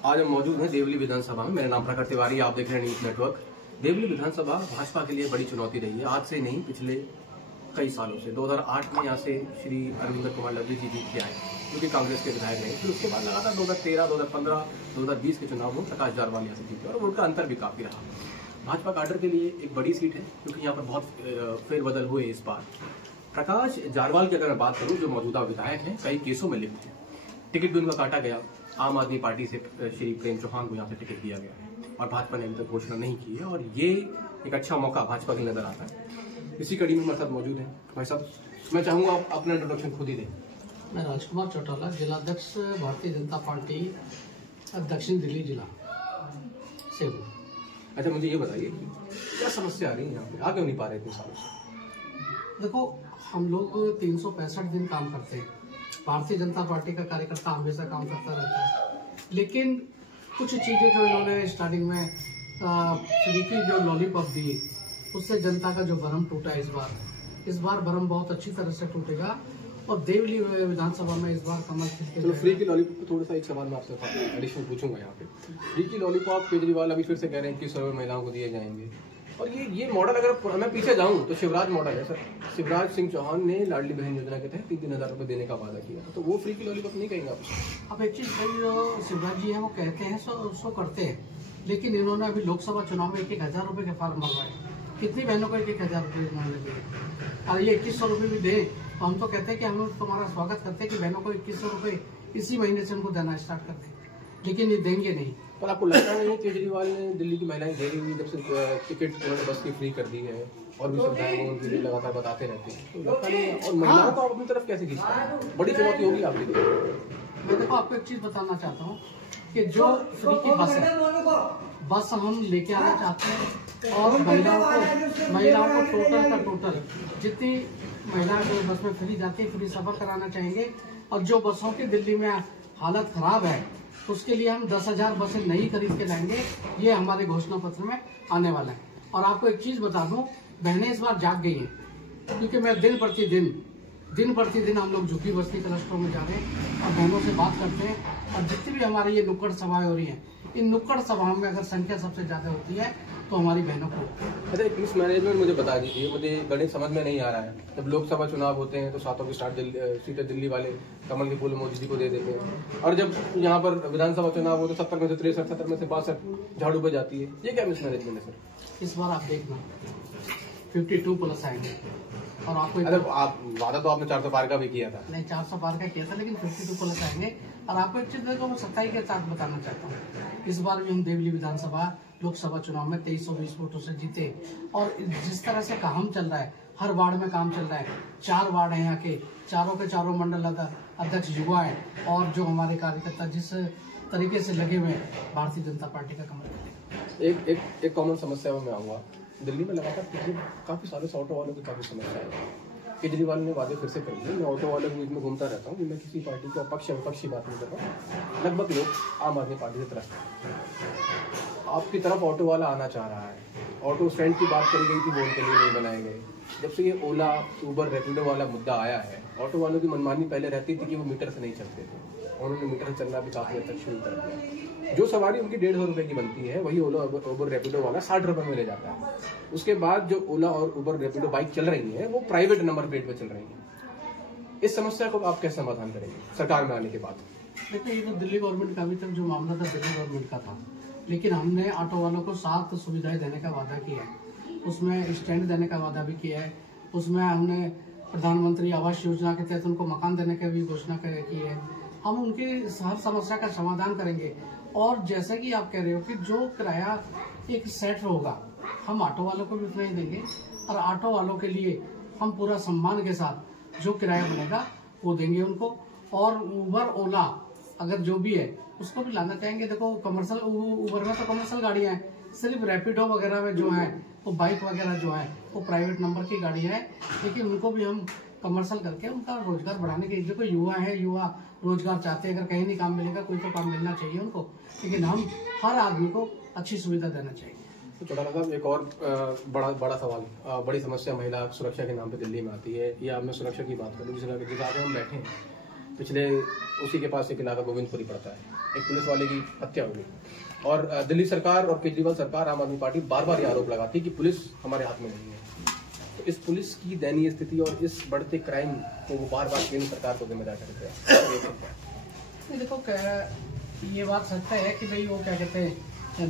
आज हम मौजूद हैं देवली विधानसभा में। मेरा नाम प्रखर तिवारी, आप देख रहे हैं न्यूज नेटवर्क। देवली विधानसभा भाजपा के लिए बड़ी चुनौती रही है, आज से नहीं पिछले कई सालों से। 2008 में यहाँ से श्री अरविंदर कुमार लवली जी जीत के आए, जो कि कांग्रेस के विधायक रहे। फिर उसके बाद लगातार 2013, 2015, 2020 के चुनाव में प्रकाश जारवाल यहाँ से जीते और उनका अंतर भी काफी रहा। भाजपा काडर के लिए एक बड़ी सीट है, क्योंकि यहाँ पर बहुत फेरबदल हुए इस बार। प्रकाश जारवाल की अगर मैं बात करूं, जो मौजूदा विधायक हैं, कई केसों में लिप्त हैं। टिकट भी उनका काटा गया। आम आदमी पार्टी से श्री प्रेम चौहान को यहाँ से टिकट दिया गया है और भाजपा ने अभी तक घोषणा नहीं की है, और ये एक अच्छा मौका भाजपा के नजर आता है। इसी कड़ी में हमारे साथ मौजूद है भाई साहब। मैं चाहूंगा आप अपना इंट्रोडक्शन खुद ही दें। मैं राजकुमार चौटाला, जिलाध्यक्ष भारतीय जनता पार्टी दक्षिण दिल्ली जिला से हूँ। अच्छा, मुझे ये बताइए कि क्या समस्या आ रही है यहाँ पे, आ क्यों नहीं पा रहे इतने सालों से? देखो, हम लोग 365 दिन काम करते हैं। भारतीय जनता पार्टी का कार्यकर्ता हमेशा काम करता रहता है, लेकिन कुछ चीजें जो इन्होंने स्टार्टिंग में फ्री की जो लॉलीपॉप दी, उससे जनता का जो भरम टूटा इस बार भरम बहुत अच्छी तरह से टूटेगा। और देवली विधानसभा में इस बार कमल खिल के। तो फ्री की लॉलीपॉप पे थोड़ा सा एक सवाल मैं आपसे एडिशनल पूछूंगा यहाँ पे। फ्री की लॉलीपॉप केजरीवाल अभी फिर से कह रहे हैं कि 21 महिलाओं को दिए जाएंगे, और ये मॉडल अगर मैं पीछे जाऊं तो शिवराज मॉडल है सर। शिवराज सिंह चौहान ने लाडली बहन योजना के तहत 3,000 रुपए देने का वादा किया, तो वो फ्री की लॉलीपॉप नहीं कहेंगे आप? अब एक चीज जो शिवराज जी है वो कहते हैं सो करते हैं, लेकिन इन्होंने अभी लोकसभा चुनाव में 1,000 रुपए के फॉर्म भरवाए। कितनी बहनों को 1,000 रुपए इन्होंने दिए, और ये 2,100 रुपए भी दे तो हम तो कहते हैं कि हम तुम्हारा स्वागत करते हैं कि बहनों को 2,100 रुपए इसी महीने से उनको देना स्टार्ट करते हैं, लेकिन ये देंगे नहीं। पर आपको लगता नहीं है केजरीवाल ने दिल्ली की महिलाएं घेरी हुई, जब से टिकट उन्होंने बस की फ्री कर दी है और भी सुविधाएं उनके लिए लगातार बताते रहते हैं, तो लगता नहीं है? और महिलाओं को अपनी तरफ कैसे खींचता है? बड़ी चुनौती होगी आपके लिए। मैं देखो आपको एक चीज बताना चाहता हूँ कि जो फ्री की बस है, बस हम लेके आना चाहते हैं, और महिलाओं को टोटल का टोटल जितनी महिलाएं जो बस में फ्री जाती है, फ्री सफर कराना चाहेंगे। और जो बसों की दिल्ली में हालत खराब है, उसके लिए हम 10,000 बसें नई खरीद के लाएंगे। ये हमारे घोषणा पत्र में आने वाला है। और आपको एक चीज बता दूं, बहनें इस बार जाग गई हैं, क्योंकि मैं दिन प्रतिदिन हम लोग झुग्गी बस्ती क्लस्टरों में जा रहे हैं और बहनों से बात करते हैं। और जितनी भी हमारी ये नुक्कड़ सभाएं हो रही हैं, इन नुक्कड़ सभाओं में अगर संख्या सबसे ज्यादा होती है तो हमारी बहनों को। अच्छा, एक मिसमैनेजमेंट मुझे बता दीजिए, मुझे गणित समझ में नहीं आ रहा है। जब लोकसभा चुनाव होते हैं तो 7 की सीटें दिल्ली वाले कमल के फूल मोदी जी को दे देते हैं, और जब यहाँ पर विधानसभा चुनाव हो तो 70 में से 63, 70 में से 62 झाड़ू पे जाती है। ये क्या मिसमैनेजमेंट है सर? इस बार आप देखना 52+ आएंगे। और आपको आप वादा तो आपने 400 पार का भी किया था। नहीं, 400 पार का किया था, लेकिन 52+ आएंगे। और आपको एक चीज देखो, मैं सच्चाई के साथ बताना चाहता हूँ, इस बार भी हम देवली विधानसभा लोकसभा चुनाव में 2320 वोटों से जीते। और जिस तरह से काम चल रहा है, हर वार्ड में काम चल रहा है। 4 वार्ड है यहाँ के चारों मंडल अध्यक्ष युवा है, और जो हमारे कार्यकर्ता जिस तरीके से लगे हुए हैं भारतीय जनता पार्टी का कमल। एक कॉमन समस्या में मैं आऊँगा। दिल्ली में लगातार पिछले काफी सालों से ऑटो वालों की काफी समस्या है। केजरीवाल ने वादे फिर से कर दिए। मैं ऑटो वालों के बीच में घूमता रहता हूँ, मैं किसी पार्टी का पक्ष विपक्ष की बात नहीं कर रहा हूँ। लगभग लोग आम आदमी पार्टी से तरफ आपकी तरफ ऑटो वाला आना चाह रहा है। ऑटो स्टैंड की बात करी गई थी, वो उनके लिए नहीं बनाए गए। जब से ये ओला, उबर, रैपिडो वाला मुद्दा आया है, ऑटो वालों की मनमानी पहले रहती थी कि वो मीटर से नहीं चलते थे, उन्होंने मीटर से चलना भी काफी हद तक शुरू कर दिया। जो सवारी उनकी 150 रुपए की बनती है, वही ओला, उबर, रैपिडो वाला 60 रुपए में ले जाता है। उसके बाद जो ओला और उबर, रैपिडो बाइक चल रही है, वो प्राइवेट नंबर प्लेट पे चल रही है। इस समस्या को आप कैसे समाधान करेंगे सरकार में आने के बाद? देखिए, ये तो दिल्ली गवर्नमेंट का अभी तक जो मामला था दिल्ली गवर्नमेंट का था, लेकिन हमने ऑटो वालों को 7 सुविधाएं देने का वादा किया है। उसमें स्टैंड देने का वादा भी किया है। उसमें हमने प्रधानमंत्री आवास योजना के तहत उनको मकान देने की भी घोषणा की है। हम उनकी हर समस्या का समाधान करेंगे। और जैसे कि आप कह रहे हो कि जो किराया एक सेट होगा, हम ऑटो वालों को भी उतना ही देंगे, और ऑटो वालों के लिए हम पूरा सम्मान के साथ जो किराया बनेगा वो देंगे उनको। और उबर, ओला अगर जो भी है उसको भी लाना चाहेंगे। देखो, कमर्शियल उबर में तो कमर्शियल गाड़ियां हैं, सिर्फ रैपिडो वगैरह में जो है वो बाइक वगैरह जो है वो प्राइवेट नंबर की गाड़ियां हैं, लेकिन उनको भी हम कमर्शियल करके उनका रोजगार बढ़ाने के। जो कोई युवा है, युवा रोजगार चाहते हैं, अगर कहीं नहीं काम मिलेगा कोई तो काम मिलना चाहिए उनको, लेकिन हम हर आदमी को अच्छी सुविधा देना चाहिए। तो चौटाला साहब, एक और बड़ा सवाल, बड़ी समस्या महिला सुरक्षा के नाम पे दिल्ली में आती है, या मैं सुरक्षा की बात करूँ, जिस आगे हम बैठे हैं पिछले उसी के पास एक इलाका गोविंदपुरी पड़ता है, एक पुलिस वाले की हत्या हो गई। और दिल्ली सरकार और केजरीवाल सरकार, आम आदमी पार्टी बार बार ये आरोप लगाती है कि पुलिस हमारे हाथ में नहीं है। तो इस पुलिस की दयनीय स्थिति और इस बढ़ते क्राइम को वो बार बार केंद्र सरकार को जिम्मेदार करते हैं। देखो ये बात सत्य है कि भाई वो क्या कहते हैं,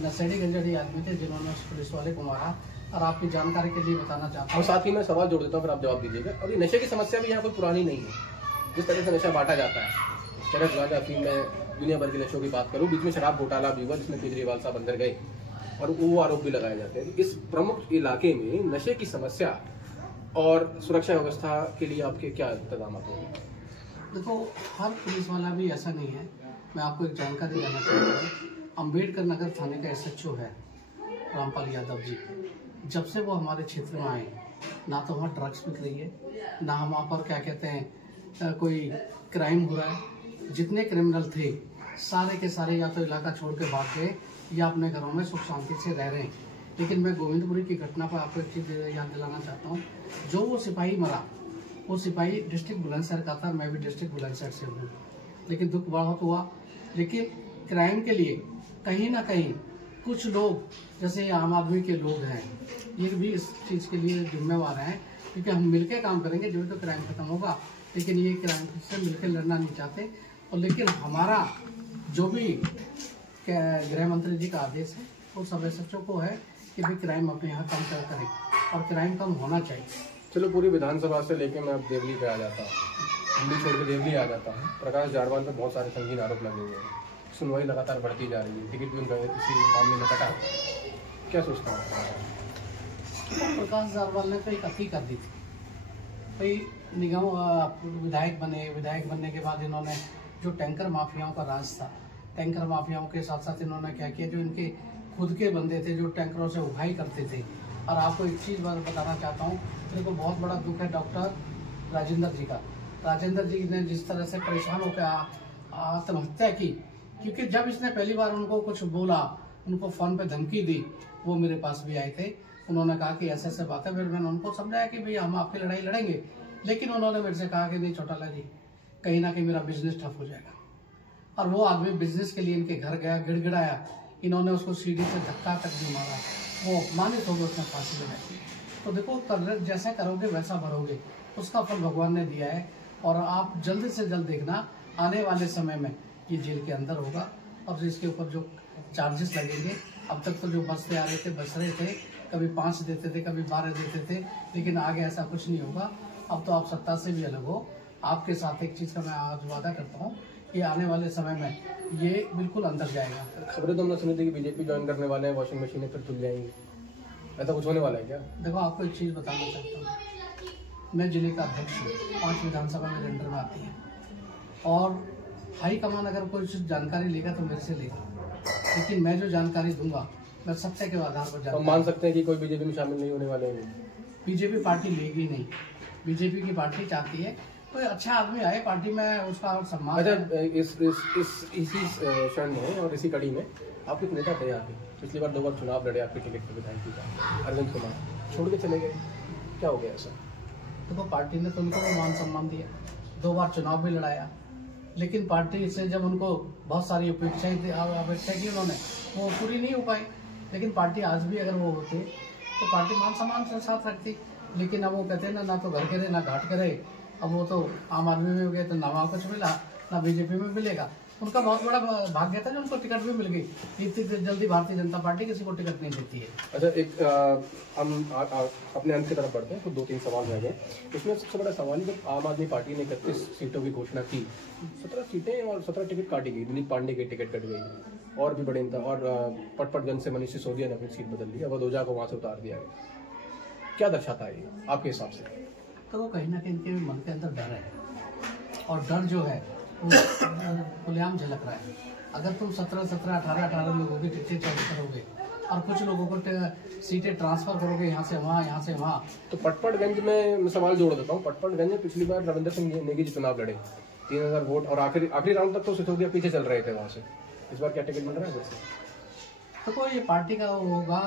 नशेड़ी गंजड़ी आदमी थे जिन्होंने उस पुलिस वाले को मारा। और आपकी जानकारी के लिए बताना चाहता हूँ, और साथ ही मैं सवाल जोड़ देता हूँ, फिर आप जवाब दीजिएगा। और ये नशे की समस्या भी यहाँ कोई पुरानी नहीं है। जिस तरह से नशा बांटा जाता है, चरस, गांजा, अफीम, में दुनिया भर के नशों की बात करूँ, बीच में शराब घोटाला भी हुआ जिसमें केजरीवाल साहब अंदर गए और वो आरोप भी लगाए जाते हैं। इस प्रमुख इलाके में नशे की समस्या और सुरक्षा व्यवस्था के लिए आपके क्या इंतजाम होंगे? देखो, हर पुलिस वाला भी ऐसा नहीं है। मैं आपको एक जानकारी देना चाहता हूँ। अम्बेडकर नगर थाने का SHO है रामपाल यादव जी। जब से वो हमारे क्षेत्र में आए, ना तो वहाँ ड्रग्स बिक रही है, ना वहाँ पर क्या कहते हैं कोई क्राइम हो रहा है। जितने क्रिमिनल थे सारे के सारे या तो इलाका छोड़ के भाग गए या अपने घरों में सुख शांति से रह रहे हैं। लेकिन मैं गोविंदपुरी की घटना पर आपको एक चीज़ याद दिलाना चाहता हूँ। जो वो सिपाही मरा, वो सिपाही डिस्ट्रिक्ट बुलंदशहर का था, मैं भी डिस्ट्रिक्ट बुलंदशहर से हूँ। लेकिन दुख बहुत हुआ। लेकिन क्राइम के लिए कहीं ना कहीं कुछ लोग, जैसे आम आदमी के लोग हैं, ये भी इस चीज़ के लिए जिम्मेवार हैं, क्योंकि हम मिलकर काम करेंगे जब तो क्राइम खत्म होगा। लेकिन ये क्राइम से मिलकर लड़ना नहीं चाहते। और लेकिन हमारा जो भी गृह मंत्री जी का आदेश है वो सब SHO को है कि भाई क्राइम अपने यहाँ कम करें और क्राइम कम होना चाहिए। चलो, पूरी विधानसभा से लेके मैं अब देवली पे आ जाता हूँ, दिल्ली छोड़ के देवली आ जाता हूँ। प्रकाश जारवाल पे बहुत सारे संगीन आरोप लगे हुए हैं, सुनवाई लगातार बढ़ती जा रही है, टिकट भी उनका किसी मामले में कटा। क्या सोचता हूँ? प्रकाश जारवाल ने तो एक अति कर दी थी भाई। निगम विधायक बनने के बाद इन्होंने जो टैंकर माफियाओं का राज था, टैंकर माफियाओं के साथ साथ इन्होंने क्या किया, जो इनके खुद के बंदे थे जो टैंकरों से उठाई करते थे। और आपको एक चीज़ बताना चाहता हूँ, मेरे को बहुत बड़ा दुख है डॉक्टर राजेंद्र जी का। राजेंद्र जी ने जिस तरह से परेशान होकर आत्महत्या की, क्योंकि जब इसने पहली बार उनको कुछ बोला, उनको फ़ोन पे धमकी दी, वो मेरे पास भी आए थे। उन्होंने कहा कि ऐसे ऐसे बात है। फिर मैंने उनको समझाया कि भैया हम आपकी लड़ाई लड़ेंगे, लेकिन उन्होंने मेरे से कहा कि नहीं चौटाला जी, कहीं ना कहीं मेरा बिजनेस ठप हो जाएगा। और वो आदमी बिजनेस के लिए इनके घर गया, गिड़गिड़ाया। इन्होंने उसको सीढ़ी से धक्का तक नहीं मारा, वो अपमानित हो गए, उसने फांसी लगाई। तो देखो, जैसा करोगे वैसा भरोगे, उसका फल भगवान ने दिया है। और आप जल्द से जल्द देखना, आने वाले समय में ये जेल के अंदर होगा। और इसके ऊपर जो चार्जेस लगेंगे, अब तक तो जो बसते आ रहे थे, बस रहे थे, कभी 5 देते थे, कभी 12 देते थे, लेकिन आगे ऐसा कुछ नहीं होगा। अब तो आप सत्ता से भी अलग हो। आपके साथ एक चीज़ का मैं आज वादा करता हूँ कि आने वाले समय में ये बिल्कुल अंदर जाएगा। खबरें तो हमने सुनी थी कि बीजेपी ज्वाइन करने वाले हैं, वॉशिंग मशीनें फिर खुल जाएंगी, ऐसा कुछ होने वाला है क्या? देखो, आपको एक चीज़ बताना चाहता हूँ, मैं जिले का अध्यक्ष हूँ, 5 विधानसभा मेरे अंडर में आती है। और हाईकमान अगर कोई जानकारी लेगा तो मेरे से लेगा, लेकिन मैं जो जानकारी दूंगा मैं सत्य के आधार पर जानकारी। मान सकते हैं कि कोई बीजेपी में शामिल नहीं होने वाले हैं? बीजेपी पार्टी लेगी नहीं। बीजेपी की पार्टी चाहती है कोई अच्छा आदमी आए पार्टी में, उसका सम्मान। अच्छा, इसी क्षण में और इसी कड़ी में आपके एक नेता थे यहाँ के, पिछली बार 2 बार चुनाव लड़े आपके टिकट पर विधायक जी का, अरविंद कुमार, छोड़ के चले गए, क्या हो गया ऐसा? देखो, पार्टी ने तो उनको भी मान सम्मान दिया, 2 बार चुनाव भी लड़ाया, लेकिन पार्टी से जब उनको बहुत सारी अपेक्षाएं की उन्होंने, वो पूरी नहीं हो पाई। लेकिन पार्टी आज भी अगर वो होते तो पार्टी मान सम्मान से साथ रखती। लेकिन अब वो कहते हैं ना तो घर के रहे ना घाट के रहे। अब वो तो आम आदमी में गए तो ना वहाँ कुछ मिला, ना बीजेपी में मिलेगा। उनका बहुत बड़ा भाग्य था जो उनको टिकट भी मिल गई। इतनी जल्दी भारतीय जनता पार्टी किसी को टिकट नहीं देती है। अच्छा, एक हम अपने अंत की तरफ बढ़ते हैं, तो 2-3 सवाल रह गए। इसमें सबसे बड़ा सवाल, जब आम आदमी पार्टी ने 31 सीटों की घोषणा की, 17 सीटें और 17 टिकट काटी गई, दिलीप पांडे की टिकट कट गई, और भी बड़े और पटपटगंज से मनीष सिसोदिया ने अपनी सीट बदल ली, अवध ओझा को वहां से उतार दिया गया। क्या दर्शाता है आपके हिसाब से? तो वो कहीं ना कहीं इनके मन के अंदर डर है, और डर जो है खुलेआम झलक रहा है। अगर तुम 17, 18 लोगों की टिकटें चेंज करोगे और कुछ लोगों को सीटें ट्रांसफर करोगे यहाँ से वहाँ, तो पटपटगंज में सवाल जोड़ देता हूँ। पटपटगंज में पिछली बार रविंदर सिंह नेगी जी चुनाव लड़े, 3000 वोट, और आखिरी राउंड तक तो सिसोदिया पीछे चल रहे थे वहाँ से। इस बार क्या टिकट मिल रहा है वैसे? तो कोई ये पार्टी का होगा।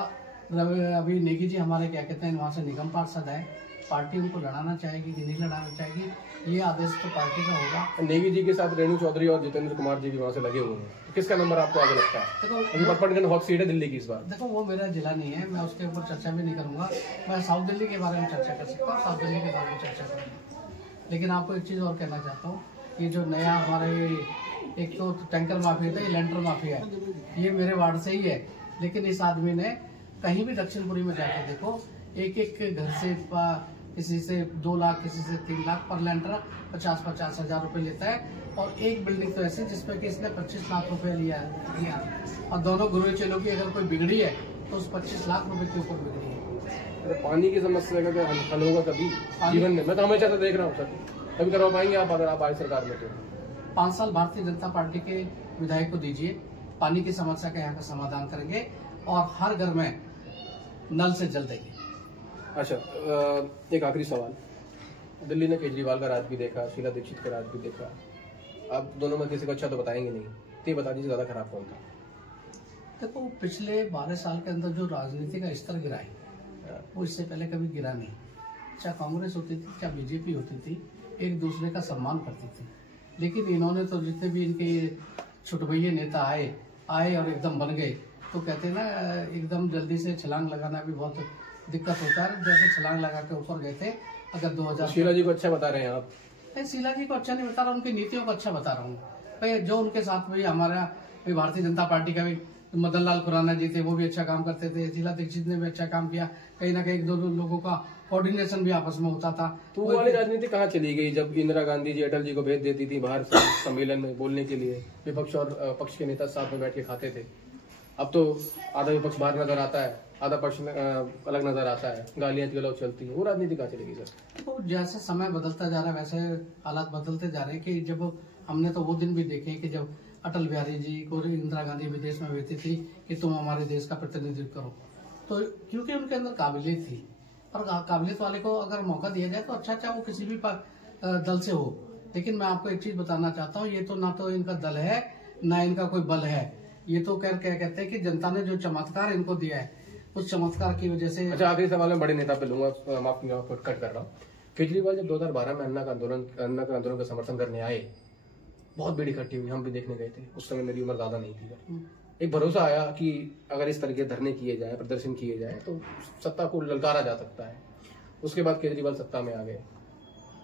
अभी नेगी जी हमारे क्या कहते हैं वहाँ से निगम पार्षद है, पार्टी उनको लड़ाना चाहेगी कि नहीं लड़ाना चाहेगी, ये आदेश तो पार्टी का होगा। नेगी जी के साथ रेणु चौधरी और जितेंद्र कुमार जी भी वहाँ से लगे हुए हैं, तो किसका नंबर आपको आगे लगता है? देखो पटपटगंज हॉट सीट है दिल्ली की इस बार। देखो वो मेरा जिला नहीं है, मैं उसके ऊपर चर्चा भी नहीं करूंगा। मैं साउथ दिल्ली के बारे में चर्चा कर सकता हूँ, साउथ दिल्ली के बारे में चर्चा करूँगा। लेकिन आपको एक चीज़ और कहना चाहता हूँ, ये जो नया हमारे एक तो टैंकर माफिया था, ये लेंटर माफिया है, ये मेरे वार्ड से ही है। लेकिन इस आदमी ने कहीं भी दक्षिणपुरी में जाकर देखो, एक एक घर से किसी से 2 लाख, किसी से 3 लाख पर लेंटर 50-50 हजार रुपए लेता है। और एक बिल्डिंग तो ऐसी जिसपे कि इसने 25 लाख रुपए लिया। और दोनों गुरु चेलों की अगर कोई बिगड़ी है तो उस 25 लाख रुपए के ऊपर बिगड़ी है। पानी की समस्या का क्या हल होगा कभी जीवन में? मैं तो हमेशा से देख रहा हूँ सर, कभी करवा पाएंगे आप अगर आप आए सरकार में? तो 5 साल भारतीय जनता पार्टी के विधायक को दीजिए, पानी की समस्या का यहाँ का समाधान करेंगे और हर घर में नल से जल देंगे। अच्छा, एक आखिरी सवाल, दिल्ली ने केजरीवाल का राज भी देखा, शीला दीक्षित का राज भी देखा, आप दोनों में किसी को अच्छा तो बताएंगे नहीं, तो ये बता दीजिए ज्यादा खराब कौन था? देखो पिछले 12 साल के अंदर जो राजनीति का स्तर गिरा है वो इससे पहले कभी गिरा नहीं। चाहे कांग्रेस होती थी, चाहे बीजेपी होती थी, एक दूसरे का सम्मान करती थी। लेकिन इन्होंने तो जितने भी इनके छुटभैये नेता आए और एकदम बन गए, तो कहते हैं ना एकदम जल्दी से छलांग लगाना भी बहुत दिक्कत होता है। जैसे छलांग लगा के ऊपर गए थे। अगर 2000 शीला जी को अच्छा बता रहे हैं आप? नहीं, शीला जी को अच्छा नहीं बता रहा, उनकी नीतियों को अच्छा बता रहा हूँ भाई। जो उनके साथ भी हमारा भारतीय जनता पार्टी का भी मदन लाल खुराना जी थे, वो भी अच्छा काम करते थे। शीला दीक्षित ने भी अच्छा काम किया। कहीं ना कहीं दोनों लोगों का कोऑर्डिनेशन भी आपस में होता था। तो वो वाली राजनीति कहाँ चली गई जब इंदिरा गांधी जी अटल जी को भेज देती थी बाहर सम्मेलन में बोलने के लिए, विपक्ष और पक्ष के नेता साथ में बैठ के खाते थे? अब तो आधा विपक्ष बाहर नजर आता है, आधा पक्ष अलग नजर आता है, गालियां गलौज चलती है। वो राजनीति कहाँ चलेगी सर? तो जैसे समय बदलता जा रहा है वैसे हालात बदलते जा रहे हैं। कि जब हमने तो वो दिन भी देखे कि जब अटल बिहारी जी को इंदिरा गांधी विदेश में भेजती थी कि तुम हमारे देश का प्रतिनिधित्व करो, तो क्योंकि उनके अंदर काबिलियत थी। और काबिलियत वाले को अगर मौका दिया जाए तो अच्छा, चाहे वो किसी भी दल से हो। लेकिन मैं आपको एक चीज बताना चाहता हूँ, ये तो ना तो इनका दल है ना इनका कोई बल है। ये तो क्या कहते हैं कि जनता ने जो चमत्कार इनको दिया है, उस चमत्कार की वजह से। अच्छा, आखिरी सवाल मैं बड़े नेता पे लूंगा, माफ कट कर रहा हूँ। केजरीवाल जब 2012 में अन्ना के आंदोलन का समर्थन करने आए, बहुत भीड़ इकट्ठी हुई, हम भी देखने गए थे। उस समय मेरी उम्र ज्यादा नहीं थी। एक भरोसा आया कि अगर इस तरह के धरने किए जाए, प्रदर्शन किए जाए तो सत्ता को ललकारा जा सकता है। उसके बाद केजरीवाल सत्ता में आ गए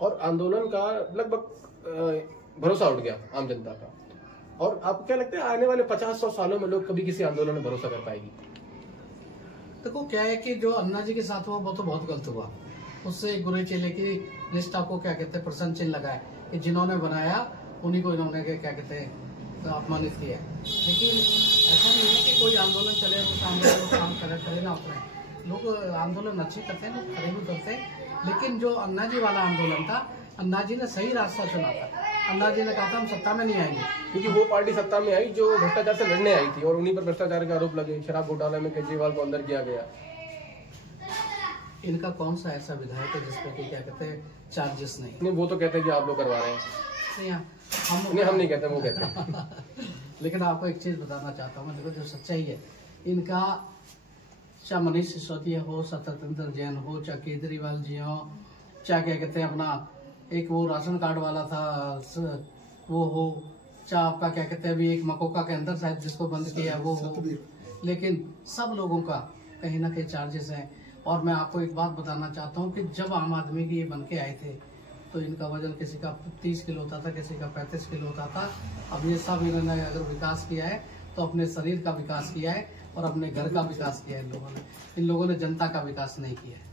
और आंदोलन का लगभग भरोसा उठ गया आम जनता का। और आपको क्या लगता है आने वाले 50-100 सालों में लोग कभी किसी आंदोलन में भरोसा कर पाएगी? देखो क्या है कि जो अन्ना जी के साथ हुआ वो तो बहुत गलत हुआ। उससे गुरु चेले की निष्ठा को क्या कहते हैं प्रश्न चिन्ह लगाए कि जिन्होंने बनाया उन्हीं को इन्होंने क्या कहते हैं अपमानित किया। लेकिन ऐसा नहीं है कि कोई आंदोलन चले उस आंदोलन को खड़े ना उतरे। लोग आंदोलन अच्छे करते हैं, लोग खड़े भी करते हैं। लेकिन जो अन्ना जी वाला आंदोलन था, अन्ना जी ने सही रास्ता चुना था। अन्ना जी ने कहा था हम सत्ता में नहीं आएंगे, क्योंकि वो पार्टी सत्ता में आई जो भ्रष्टाचार से लड़ने आई थी और उन्हीं पर भ्रष्टाचार के आरोप लगे। शराब घोटाले में केजरीवाल को अंदर किया गया। इनका कौन सा ऐसा विधायक है जिसपे कि क्या कहते हैं चार्जेस नहीं? वो तो कहते हैं कि आप लोग करवा रहे हैं। हम नहीं कहते, वो कहते हैं। लेकिन आपको एक चीज बताना चाहता हूँ, देखो जो सच्चाई है इनका, चाहे मनीष सिसोदिया हो, सत्येंद्र जैन हो, चाहे केजरीवाल जी हो, चाहे क्या कहते हैं अपना एक वो राशन कार्ड वाला था वो हो, चाहे आपका क्या कहते हैं अभी एक मकोका के अंदर शायद जिसको बंद किया वो हो, लेकिन सब लोगों का कहीं ना कहीं चार्जेस है। और मैं आपको एक बात बताना चाहता हूँ कि जब आम आदमी की ये बन के आए थे तो इनका वजन किसी का 30 किलो होता था, किसी का 35 किलो होता था। अब ये सब इन्होंने अगर विकास किया है तो अपने शरीर का विकास किया है और अपने घर का विकास किया है इन लोगों ने जनता का विकास नहीं किया है।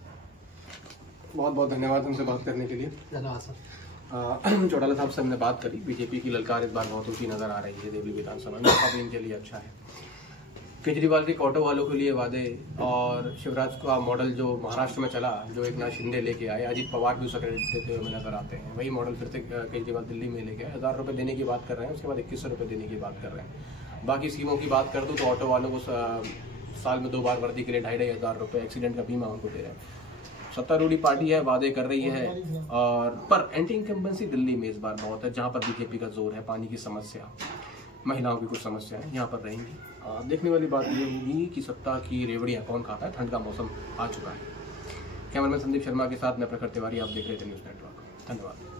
बहुत बहुत धन्यवाद हमसे बात करने के लिए। धन्यवाद सर। चौटाला साहब से हमने बात करी। बीजेपी की ललकार इस बार बहुत ऊंची नजर आ रही है देवली विधानसभा में, काफी इनके लिए अच्छा है। केजरीवाल के ऑटो वालों के लिए वादे और शिवराज का मॉडल जो महाराष्ट्र में चला, जो एक नाथ शिंदे लेके आए, अजीत पवार भी उसका क्रेडिट देते हुए हमें नजर आते हैं। वही मॉडल फिर से केजरीवाल दिल्ली में लेके आए। 1000 रुपये देने की बात कर रहे हैं, उसके बाद 2100 रुपये देने की बात कर रहे हैं। बाकी स्कीमों की बात कर दूं तो ऑटो वालों को साल में 2 बार वर्दी के लिए 2500 रुपये, एक्सीडेंट का बीमा उनको दे रहे हैं। सत्तारूढ़ी पार्टी है, वादे कर रही है, और पर एंटी इनकम्बेंसी दिल्ली में इस बार बहुत है, जहां पर बीजेपी का जोर है। पानी की समस्या, महिलाओं की कुछ समस्या है, यहाँ पर रहेंगी। देखने वाली बात ये होगी कि सत्ता की रेवड़ियाँ कौन खाता है। ठंड का मौसम आ चुका है। कैमरामैन संदीप शर्मा के साथ मैं प्रखर तिवारी, आप देख रहे थे न्यूज़ नेटवर्क। धन्यवाद।